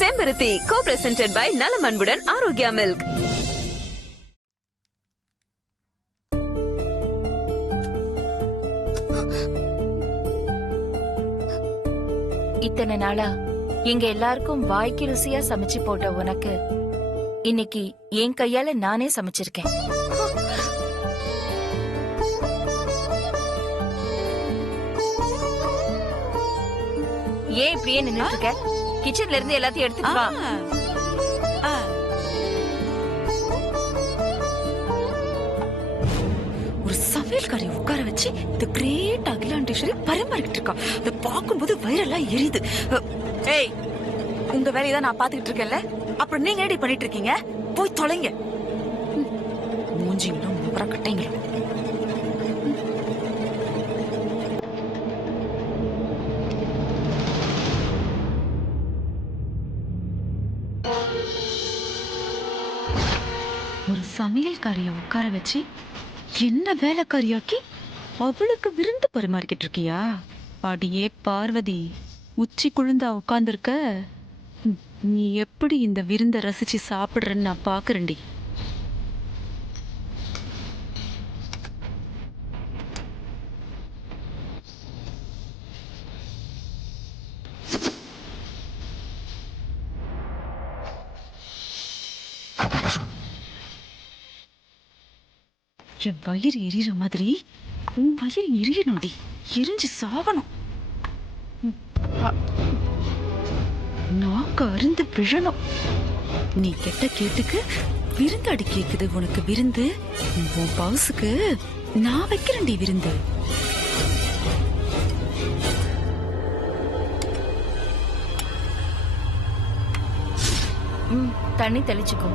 செம்பருத்தி co-presented by நலம் அன்புடன் ஆரோக்கியா மில்க். இத்தனை நாளா எங்க எல்லாருக்கும் வாய்க்கு ருசியா சமைச்சு போட்ட உனக்கு இன்னைக்கு என் கையால நானே சமைச்சிருக்கேன். ஏன் இப்படியே நின்னுட்டு இருக்க? கிச்சன்ல இருந்து எல்லாத்தையும் எடுத்துட்டு வா. ஒரு சமையல்காரி உட்கார வச்சு இந்த கிரேட் அகிலாண்டேஸ்வரி பரிமாறிக்கிட்டு இருக்கா. இத பாக்கும்போது வயிறெல்லாம் எரியுது. ஏய், உங்க வேலையை தான் நான் பாத்துக்கிட்டு இருக்கேன்ல, அப்புறம் நீங்க என்ன பண்ணிட்டு இருக்கீங்க? போய் தொலைங்க. மூஞ்சிங்களும் முகர கட்டைங்களும். ஒரு சமையல்காரிய உட்கார வச்சு என்ன வேலைக்காரியாக்கி அவளுக்கு விருந்து பரிமாறிக்கிட்டு இருக்கியா? அடியே பார்வதி, உச்சி குழுந்தா உட்கார்ந்துருக்க. நீ எப்படி இந்த விருந்த ரசிச்சு சாப்பிடுறன்னு நான் பாக்குறேன்டி. என் வயிறு எரியிற மாதிரி உன் வயிறு எரியணும்டி. எரிஞ்சு சாகணும். நாக்கு அருந்து விழணும். நீ கெட்ட கேட்டுக்கு விருந்தாடி கேக்குது உனக்கு விருந்து. உன் பவுசுக்கு நான் வைக்கிறேன்டி விருந்து. தண்ணி தெளிச்சுக்கோ.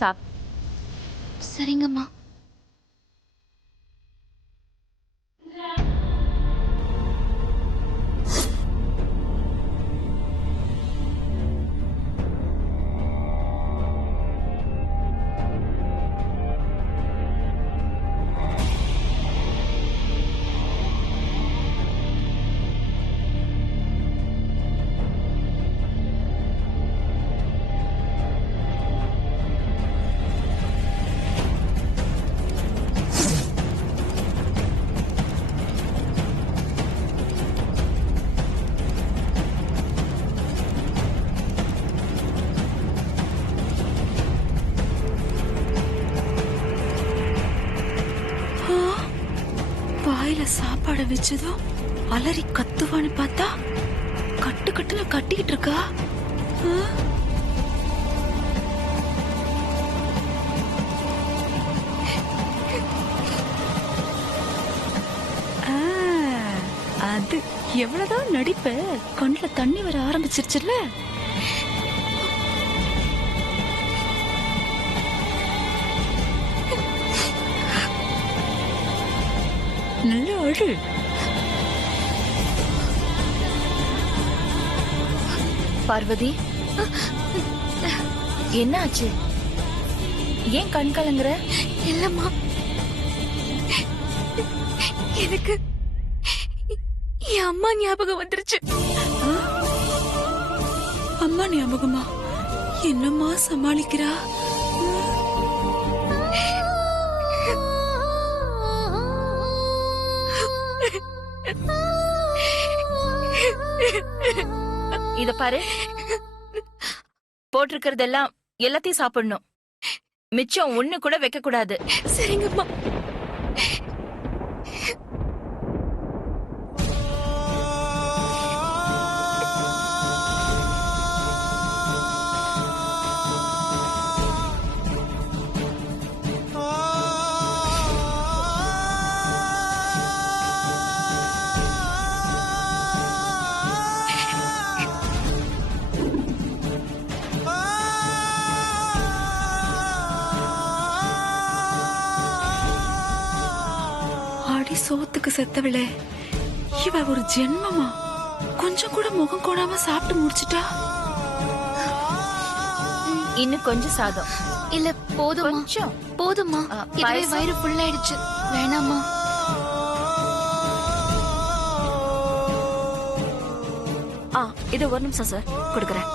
சாப். சரிங்கம்மா. வாயில சாப்பாடு வச்சதும் அலறி கத்துவான்னு பார்த்தா கட்டு கட்டுல கட்டிக்கிட்டு இருக்கா. அது எவ்வளவுதான் நடிப்ப, கண்ணுல தண்ணி வர ஆரம்பிச்சிருச்சுல்ல. நல்ல அழு. பார்வதி, என்ன ஆச்சு? ஏன் கண் கலங்குற? இல்லம்மா, எனக்கு என் அம்மா ஞாபகம் வந்துருச்சு. அம்மா ஞாபகமா? என்னம்மா சமாளிக்கிறா? இத பாரு, போட்டிருக்கிறதெல்லாம் எல்லாத்தையும் சாப்பிடணும். மிச்சம் ஒண்ணு கூட வைக்க கூடாது. சரிங்கம்மா. அடி சோத்துக்கு செத்தவளே, இவ ஒரு ஜென்மமா? கொஞ்சம் கூட முகம் கோடாம சாப்பிட்டு முடிச்சிட்டா. இன்னும் கொஞ்சம் சாதம். இல்ல போதுமா, கொஞ்சம். போதுமா. இதுவே பாயசம்? வயிறு ஃபுல்லாயிடுச்சு. வேணாமா? இது ஒரு நிமிஷம் சார், கொடுக்குறேன்.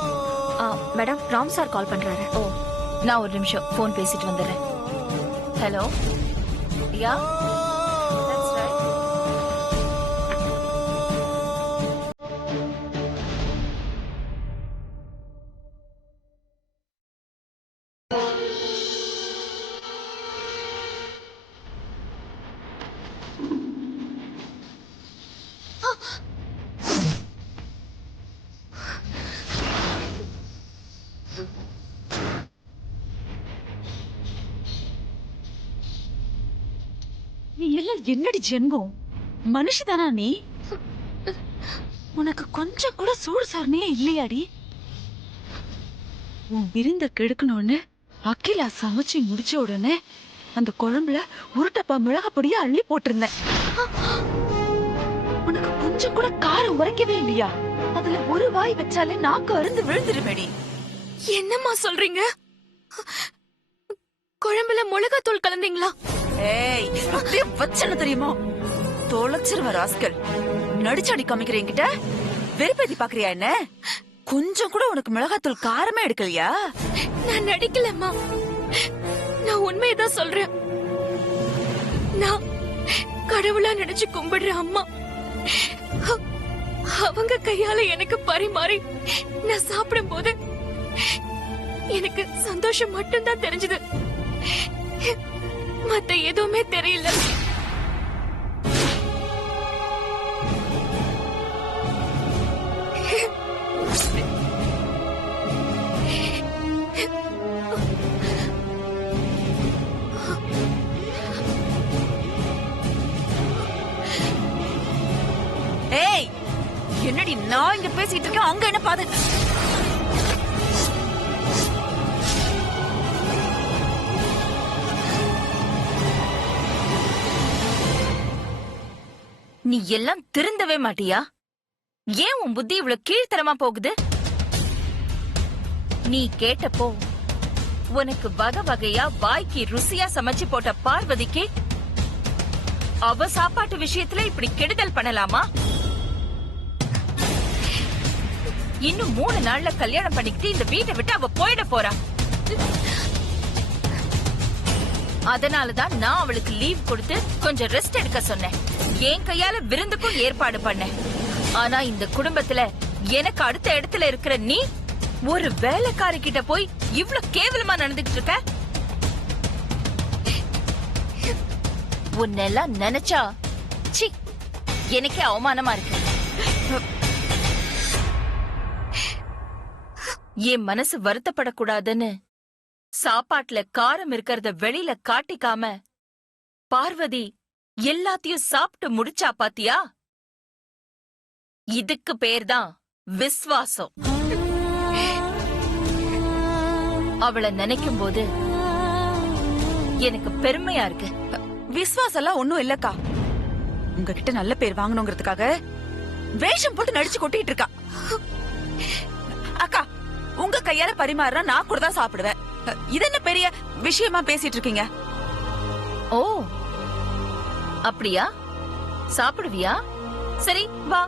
மேடம், ராம் சார் கால் பண்றாரு. ஓ, நான் ஒரு நிமிஷம் போன் பேசிட்டு வந்துடுறேன். Hello, yeah, that's right. நீ எல்லாம் என்னடி ஜென்மம்? மனுஷதானா நீ? உனக்கு கொஞ்சம் கூட சூடு சாரணையே இல்லையாடி? உன் விருந்த கெடுக்கணும்னு அகிலா சமைச்சு முடிச்ச உடனே அந்த குழம்புல உருட்டப்பா மிளகாப்பொடியா அள்ளி போட்டிருந்தேன். உனக்கு கொஞ்சம் கூட காரம் உரைக்கவே இல்லையா? அதுல ஒரு வாய் வச்சாலே நாக்கு அருந்து விழுந்துருமேடி. என்னம்மா சொல்றீங்க? குழம்புல மிளகாத்தூள் கலந்தீங்களா? ஏய், அப்படியே வச்சன தெரியுமா? தொலைச்சிருவ ராஸ்கல். நடிச்சாடி காமிக்கிற என்கிட்ட வெறுப்பேத்தி பாக்குறியா என்ன? கொஞ்சம் கூட உனக்கு மிளகாத்தூள் காரமே எடுக்கலையா? நான் நடிக்கலம்மா, நான் உண்மையதான் சொல்றேன். நான் கடவுளா நினைச்சு கும்பிடுற அம்மா, அவங்க கையால எனக்கு பரிமாறி நான் சாப்பிடும் போது எனக்கு சந்தோஷம் மட்டும்தான் தெரிஞ்சது. மத்த எதுவுமே தெரியல. ஏய், என்னடி நான் இங்க பேசிட்டு இருக்கேன், அங்க என்ன பாது? நீ எல்லாம் திருந்தவே மாட்டியா? ஏன் உன் புத்தி இவ்வளவு கீழ்த்தரமா போகுது? நீ கேட்டப்போ உனக்கு வகை வகையா வாய்க்கு ருசியா சமைச்சு போட்ட பார்வதிக்கு அவ சாப்பாட்டு விஷயத்துல இப்படி கெடுதல் பண்ணலாமா? இன்னும் 3 நாள்ல கல்யாணம் பண்ணிக்கிட்டு இந்த வீட்டை விட்டு அவ போயிட போறா. அதனாலதான் நான் அவளுக்கு லீவ் கொடுத்து கொஞ்சம் ரெஸ்ட் எடுக்க சொன்னேன். என் கையால விருந்துக்கும் ஏற்பாடு பண்ணேன். ஆனா இந்த குடும்பத்துல எனக்கு அடுத்த இடத்துல இருக்கிற நீ ஒரு வேலைக்காரி கிட்ட போய் இவ்ளோ கேவலமா நடந்துகிட்டு இருக்க. உன்னெல்லாம் நினைச்சா சி, எனக்கே அவமானமா இருக்கு. என் மனசு வருத்தப்படக்கூடாதுன்னு சாப்பாட்டுல காரம் இருக்கிறத வெளியில காட்டிக்காம பார்வதி எல்லாத்தையும் சாப்பிட்டு முடிச்சா பாத்தியா? இதுக்கு பேர்தான் விஸ்வாசம். அவளை நினைக்கும் போது எனக்கு பெருமையா இருக்கு. விஸ்வாசம் எல்லாம் ஒண்ணும் இல்லக்கா. உங்ககிட்ட நல்ல பேர் வாங்கணுங்கிறதுக்காக வேஷம் போட்டு நடிச்சு கொட்டிட்டு இருக்கா. அக்கா, உங்க கையால பரிமாறினா நான் கூட தான் சாப்பிடுவேன். இது என்ன பெரிய விஷயமா பேசிட்டு இருக்கீங்க? ஓ அப்படியா? சாப்பிடுவியா? சரி வா,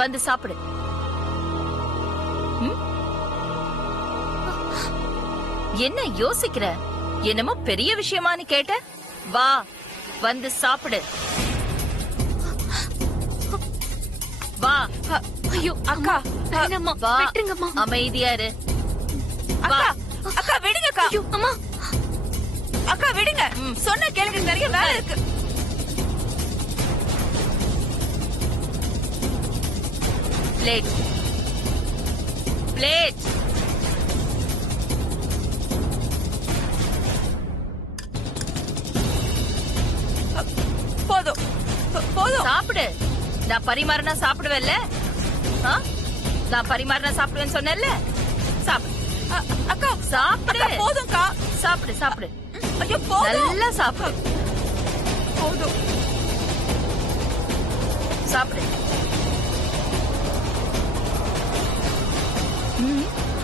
வந்து சாப்பிடு. ம்? என்ன யோசிக்கிற? என்னமோ பெரிய விஷயமான்னு கேட்ட? வா, வந்து சாப்பிடு. வா. ஐயோ அக்கா, வேணாம்மா, வா. விட்டுருங்கம்மா. அமைதியா இரு. வா. அக்கா விடுங்க அக்கா. ஐயோ அம்மா, அக்கா விடுங்க. சொன்ன கேளுங்க, நிறைய வேலை இருக்கு. Plate plate. போதும் போதும். சாப்பிடு. நான் பரிமாறினா சாப்பிடுவேல்ல? ஆ? நான் பரிமாறினா சாப்பிடுவேன்னு சொன்னேன்ல? சாப்பிடு. அக்கா சாப்பிடு. போதும்க்கா. சாப்பிடு சாப்பிடு. ஐயோ போதும். நல்லா சாப்பிடு. போதும். சாப்பிடு.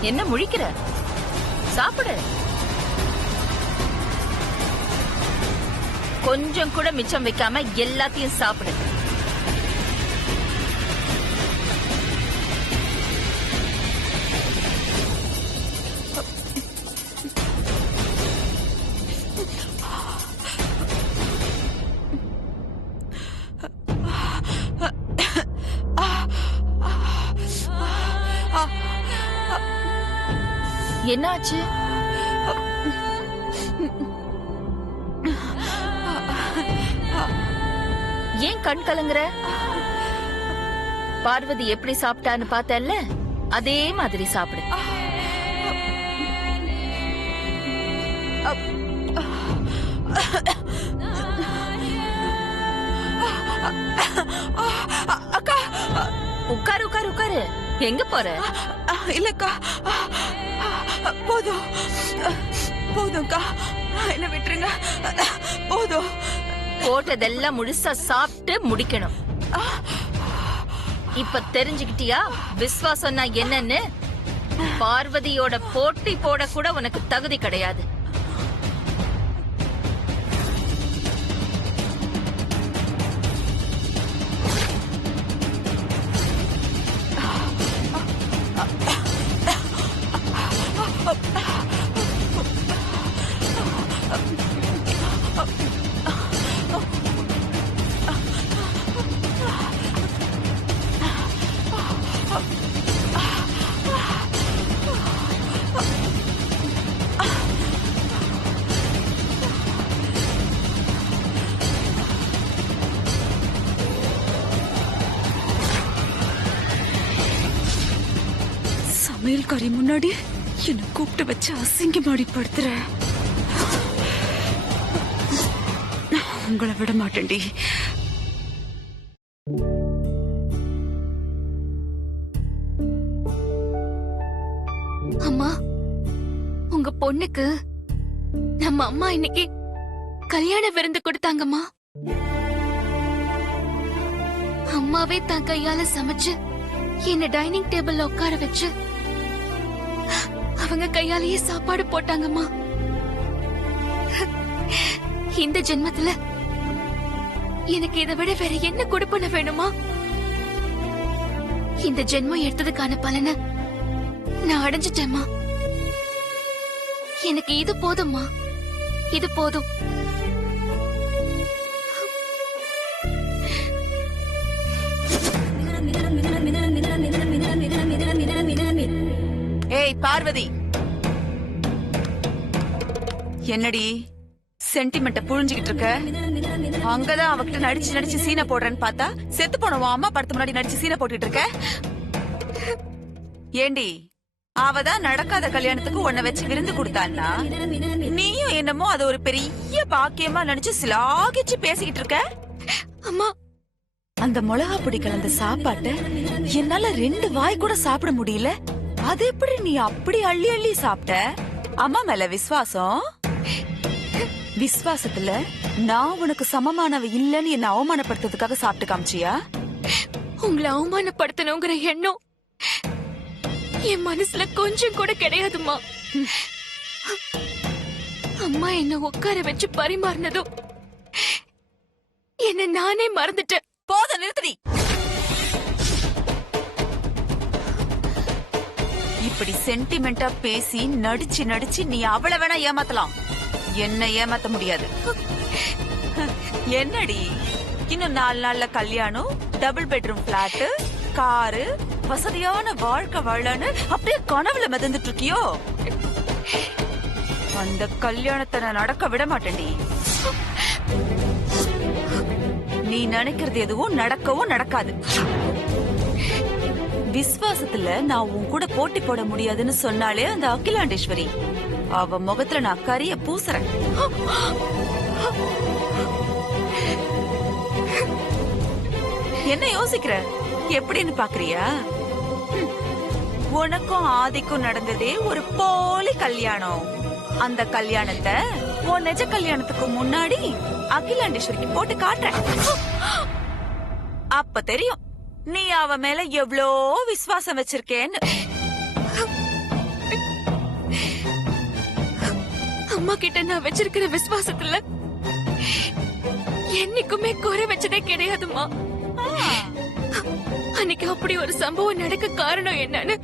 என்ன முழிக்கிற? சாப்பிடு. கொஞ்சம் கூட மிச்சம் வைக்காம எல்லாத்தையும் சாப்பிடு. என்னாச்சு? ஏன் கண் கலங்குற? பார்வதி எப்படி சாப்பிட்டான்னு பார்த்தல்ல, அதே மாதிரி சாப்பிடு. அக்கா உட்காரு உட்காரு உட்காரு. எங்க போற? இல்லக்கா, போதும் போதும்க்கா, என்ன விட்டுருங்க. போதும். போட்டதெல்லாம் முழுசா சாப்பிட்டு முடிக்கணும். இப்ப தெரிஞ்சுக்கிட்டியா விஸ்வாசம்னா என்னன்னு? பார்வதியோட போட்டி போட கூட உனக்கு தகுதி கிடையாது. சமையல்காரி முன்னாடி என்ன கூப்பிட்டு வச்சு அசிங்கமாடி படுத்துற. உங்களை விட மாட்டேன்டி. அம்மா, உங்க பொண்ணுக்கு நம்ம அம்மா இன்னைக்கு கல்யாண விருந்து கொடுத்தாங்கம்மா. அம்மாவே தன் கையால சமைச்சு என்ன டைனிங் டேபிள்ல உட்கார வச்சு அவங்க கையாலேயே சாப்பாடு போட்டாங்கம்மா. இந்த ஜென்மத்துல எனக்கு இதை விட வேற என்ன கொடுப்பன வேணுமா? இந்த ஜென்மம் எடுத்ததுக்கான பலனை நான் அடைஞ்சிட்டேம்மா. எனக்கு இது போதும்மா, இது போதும். ஏய் பார்வதி, என்னடி சென்டிமெண்ட்ட புழிஞ்சுகிட்டு இருக்க? அங்கதான் அவகிட்ட நடிச்சு நடிச்சு சீனை போடுறேன்னு பார்த்தா செத்து போனவன் அம்மா படத்து முன்னாடி நடிச்சு சீனை போட்டுட்டு இருக்க. ஏண்டி, அவதான் நடக்காத கல்யாணத்துக்கு உன்னை வச்சு விருந்து கொடுத்தான்னா நீயும் என்னமோ அது ஒரு பெரிய பாக்கியமா நினைச்சு சிலாகிச்சு பேசிக்கிட்டு இருக்க. அம்மா, அந்த மிளகா பொடி கலந்த சாப்பாட்ட என்னால 2 வாய் கூட சாப்பிட முடியல. அது எப்படி நீ அப்படி அள்ளி அள்ளி சாப்பிட்ட? அம்மா மேல விசுவாசம். விசுவாசத்துல நான் உனக்கு சமமானவ இல்லன்னு என்ன அவமானப்படுத்துறதுக்காக சாப்பிட்டு காமிச்சியா? உங்களை அவமானப்படுத்தணுங்கிற எண்ணம் என் மனசுல கொஞ்சம் கூட கிடையாதுமா. அம்மா என்ன உட்கார வச்சு பரிமாறினதும் என்ன நானே மறந்துட்டேன். போத நிறுத்தடி. இப்படி சென்டிமெண்டா பேசி நடிச்சு நடிச்சு நீ அவளை வேணா ஏமாத்தலாம், என்ன ஏமாத்த முடியாது. என்னடி இன்னும் 4 நாள்ல கல்யாணம், டபுள் பெட்ரூம் பிளாட், காரு, வசதியான வாழ்க்கை வாழன்னு அப்படியே கனவுல மிதந்துட்டு இருக்கியோ? அந்த கல்யாணத்தை நான் நடக்க விட மாட்டேன்டி. நீ நினைக்கிறது எதுவும் நடக்கவும் நடக்காது. விஸ்வாசத்துல நான் உன் கூட போட்டி போட முடியாதுன்னு சொன்னாலே அந்த அகிலாண்டேஸ்வரி, அவ முகத்துல நான் கரிய பூசுறேன். என்ன யோசிக்கிற? எப்படின்னு பாக்குறியா? உனக்கும் ஆதிக்கும் நடந்ததே ஒரு போலி கல்யாணம். அந்த கல்யாணத்தை உன் நிஜ கல்யாணத்துக்கு முன்னாடி அகிலாண்டேஸ்வரிக்கு போட்டு காட்டுறேன். அப்ப தெரியும் நீ அவ மேல எவ்ளோ விசுவாசம் வச்சிருக்கேன்னு. அம்மா கிட்ட நான் வச்சிருக்கிற விசுவாசத்துல என்னைக்குமே குறை வச்சதே கிடையாதுமா. அன்னைக்கு அப்படி ஒரு சம்பவம் நடக்க காரணம் என்னன்னு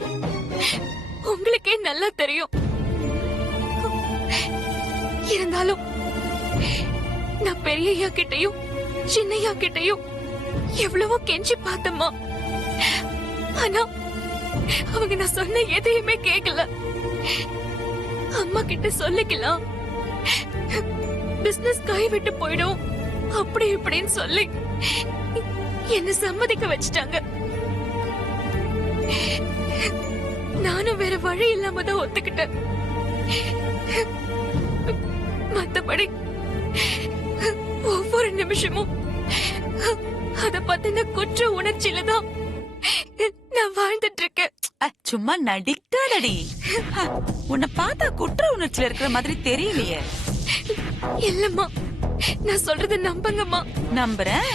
உங்களுக்கே நல்லா தெரியும். இருந்தாலும் நான் பெரியய்யா கிட்டயும் சின்னையா கிட்டயும் எவ்வளவோ கெஞ்சி பார்த்தம்மா. ஆனா அவங்க நான் சொன்ன எதையுமே கேட்கல. அம்மா கிட்ட சொல்லிக்கலாம், பிசினஸ் கைவிட்டு போயிடும் அப்படி இப்படின்னு சொல்லி என்ன சம்மதிக்க வச்சுட்டாங்க. நானும் வேற வழி இல்லாம தான் ஒத்துக்கிட்டேன். மத்தபடி ஒவ்வொரு நிமிஷமும் அத பத்தின குற்ற உணர்ச்சியில தான் நான் வாழ்ந்துட்டு இருக்கேன். சும்மா நடிக்காதடி. உன்னை பார்த்தா குற்ற உணர்ச்சியில இருக்கிற மாதிரி தெரியலையே. இல்லம்மா, நான் சொல்றத நம்புங்கம்மா. நம்புறேன்.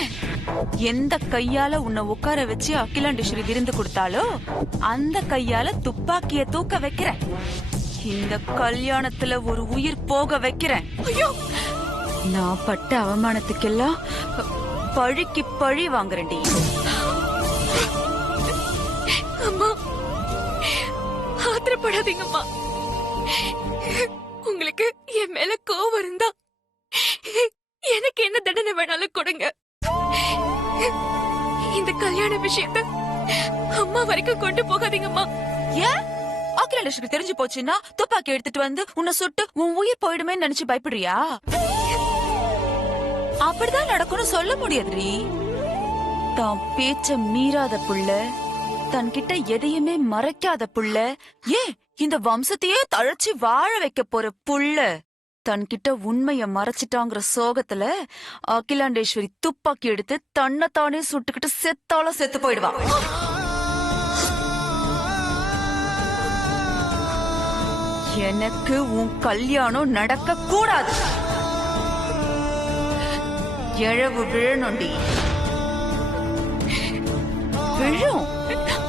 எந்த கையால உன்னை உட்கார வச்சு அகிலாண்டேஸ்வரி விருந்து கொடுத்தாலோ அந்த கையால துப்பாக்கிய தூக்க வைக்கிறேன். இந்த கல்யாணத்துல ஒரு உயிர் போக வைக்கிறேன். ஐயோ, நான் பட்ட அவமானத்துக்கெல்லாம் பழிக்கு பழி வாங்குறேன்டி. அம்மா, ஆத்திரப்படாதீங்கம்மா. உங்களுக்கு என் மேல கோவம் இருந்தா எனக்கு என்ன தண்டனை வேணாலும் கொடுங்க. இந்த கல்யாண விஷயத்த அம்மா வரைக்கும் கொண்டு போகாதீங்கம்மா. ஏன்? அகிலாண்டேஸ்வரி தெரிஞ்சு போச்சுன்னா துப்பாக்கி எடுத்துட்டு வந்து உன்னை சுட்டு உன் உயிர் போயிடுமே நினைச்சு பயப்படுறியா? அப்படிதான் நடக்கும்னு சொல்ல முடியாதுரி. தான் பேச்ச மீறாத புள்ள, தன்கிட்ட எதையுமே மறைக்காத புள்ள, ஏன் இந்த வம்சத்தையே தழைச்சி வாழ வைக்க போற புள்ள தன்கிட்ட உண்மைய மறைச்சிட்டாங்கிற சோகத்துல அகிலாண்டேஸ்வரி துப்பாக்கி எடுத்து தன்னைத்தானே சுட்டுக்கிட்டு செத்தால செத்து போயிடுவா. எனக்கு உன் கல்யாணம் நடக்க கூடாது. எழவு விழணுண்டி, விழும்.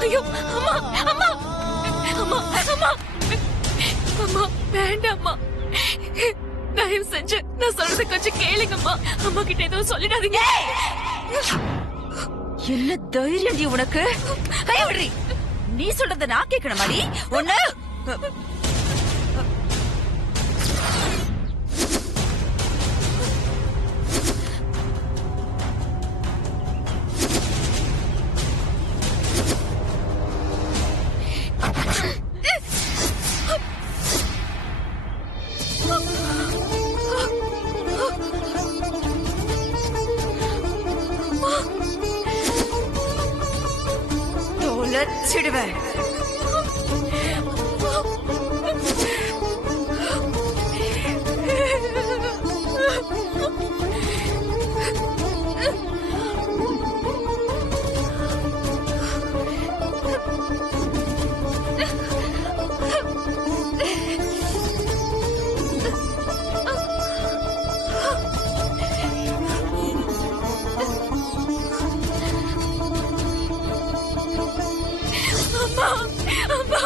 ஐயோ, அம்மா அம்மா அம்மா அம்மா அம்மா, வேண்டாம்மா. தயவு செஞ்சு நான் சொல்றது கொஞ்சம் கேளுங்கம்மா. அம்மா கிட்ட எதுவும் சொல்லிடாதீங்க. என்ன தைரியம் உனக்கு? கைவிடுறி. நீ சொல்றத நான் கேட்கணுமாடி? ஒண்ணு தொலைச்சிடுவேன். அம்மா அம்மா